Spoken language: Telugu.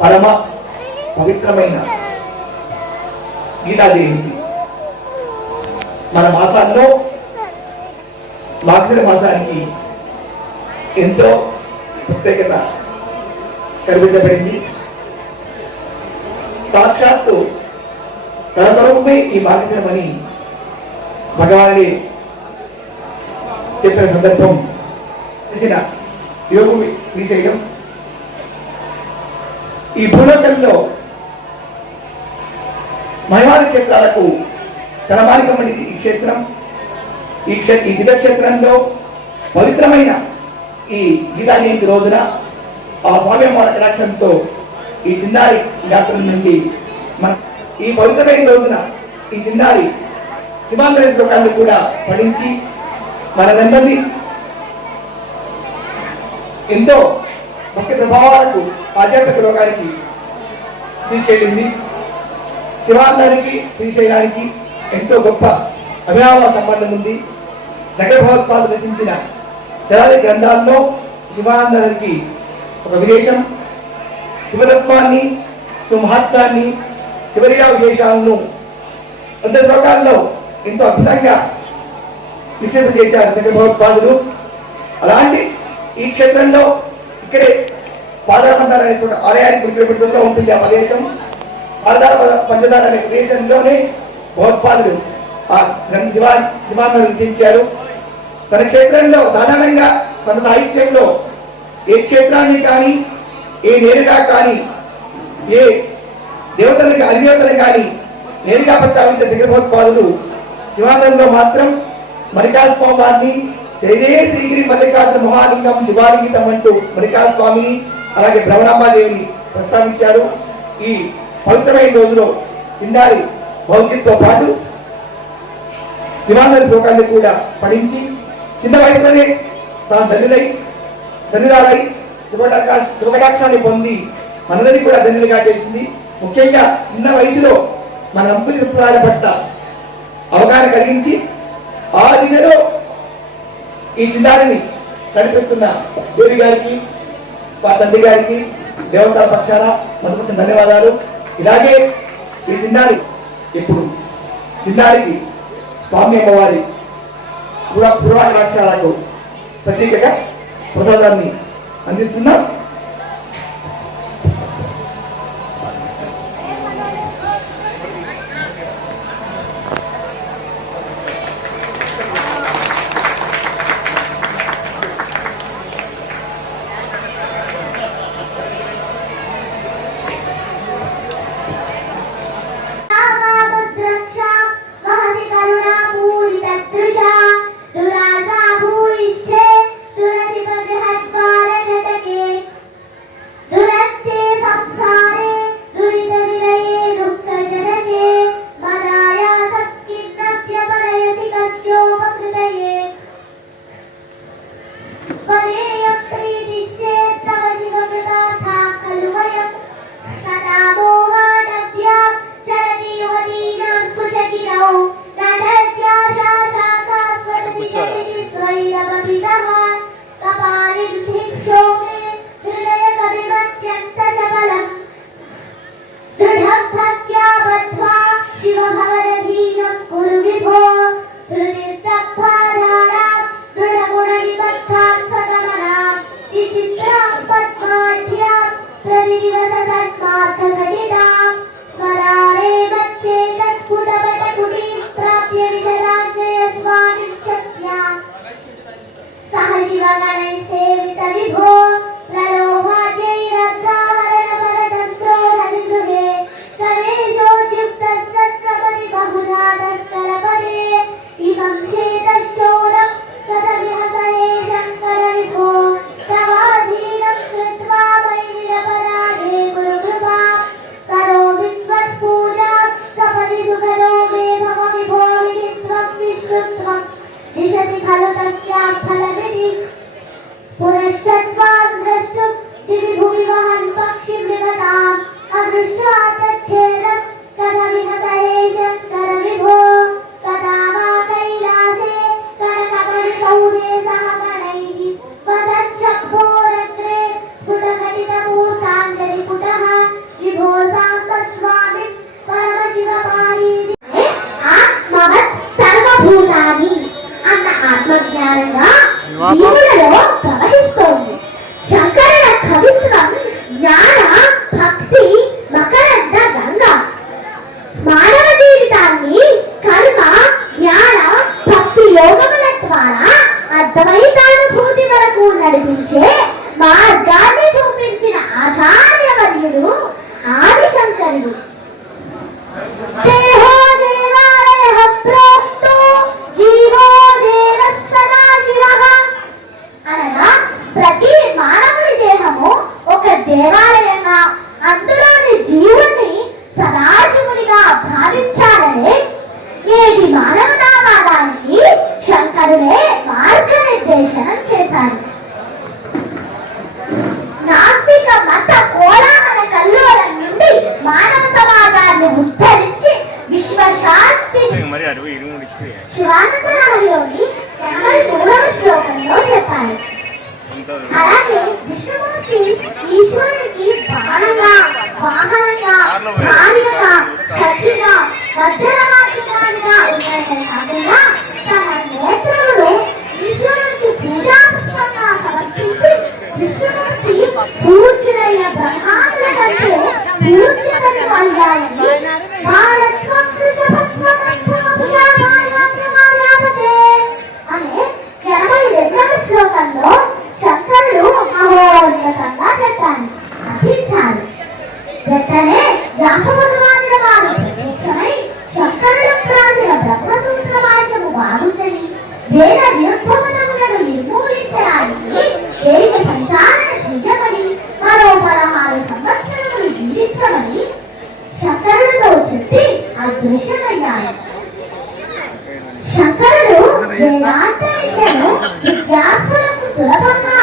పరమ పవిత్రమైన గీతా జయంతి మన మాసాల్లో మాఘర మాసానికి ఎంతో ప్రత్యేకత కల్పించబడింది సాక్షాత్తు తరతరమే ఈ బాధితమని భగవానుడి చెప్పిన సందర్భం చేసిన యోగు తీసేయడం ఈ భూలోకంలో మహిమాన క్షేత్రాలకు తలమానికమని ఈ క్షేత్రం. ఈ క్షే ఈ దిగక్షేత్రంలో పవిత్రమైన ఈ గీతా జయంతి రోజున ఆ స్వామి వారి కటాక్షంతో ఈ చిన్నారి యాత్ర నుండి మన ఈ పవిత్రమైన రోజున ఈ చిన్నారి హిమాలయ శ్లోకాన్ని కూడా పఠించి మనందరినీ ఎంతో భక్తి ప్రభావాలకు ఆధ్యాత్మిక లోకానికి తీసుకెళ్ళింది. శివాలయానికి శ్రీశైలానికి ఎంతో గొప్ప అభినవ సంబంధం ఉంది. నగర భగవత్పాదులు రచించిన తెలాది గ్రంథాల్లో శివానందానికి ఒక విశేషం. శివతత్వాన్ని సుమహత్వాన్ని శివరియా విశేషాలను వంద శ్లోకాల్లో ఎంతో అద్భుతంగా నిక్షేపం చేశారు నగర భగవత్పాదులు. అలాంటి ఈ క్షేత్రంలో ఇక్కడే పాదారంధార అనేటువంటి చోట ఆలయానికి కొన్ని కిలోమీటర్లో ఉంటుంది ఆ ప్రదేశం. పాదార పంచదార అనే ప్రదేశంలోనే భగవత్పాదులు ఆ దివా దివాన్ని రచించారు తన క్షేత్రంలో సాధారణంగా తన సాహిత్యంలో ఏ క్షేత్రాన్ని కానీ ఏ నేరుగా కానీ ఏ దేవతలను అధిదేవతలు కానీ నేరుగా ప్రస్తావించే దిగభోత్పాదులు శివానందంలో మాత్రం మల్లికాస్వామి వారిని శైలే శ్రీగిరి మల్లికార్జున మహాలింగం శివాలింగితం అంటూ మల్లికార్ స్వామిని అలాగే భ్రమణాంబాదేవిని ప్రస్తావించారు. ఈ పవిత్రమైన రోజులో చిన్నారి భౌతికతో పాటు దివాంగ శ్లోకాన్ని కూడా పఠించి చిన్న వయసులోనే తాను ధనులై ధనురాలై శుభకటా శుభకటాక్షాన్ని పొంది మనందరినీ కూడా ధనులుగా చేసింది. ముఖ్యంగా చిన్న వయసులో మన అంకురి సంప్రదాయాల పట్ల అవగాహన కలిగించి ఆ దిశలో ఈ చిన్నారిని నడిపిస్తున్న గోరి గారికి మా తండ్రి గారికి దేవతా పక్షాన మనకు ధన్యవాదాలు. ఇలాగే ఈ చిన్నారి ఇప్పుడు చిన్నారికి స్వామి అమ్మవారి పురా పురాణ లక్ష్యాలకు ప్రతీకగా ప్రసాదాన్ని అందిస్తున్నాం. प्रतिदिवससन्मार्गघटितां భూతాన్ని అన్న ఆత్మజ్ఞానంగా జీవులలో విశ్వాన్ని ఉద్ధరించి విశ్వశాంతి శివానందరామయోగి తొంభై మూడవ శ్లోకంలో చెప్పారు అలాగే విష్ణుమూర్తి ఈశ్వరుడికి బాణంగా వాహనంగా భార్యగా సఖి దేశ సంచారణ చేయమని మరో పదహారు సంవత్సరములు జీవించమని శకరులతో చెప్పి అదృశ్యమయ్యాడు శకరుడు వేదాంత విద్యను విద్యార్థులకు సులభంగా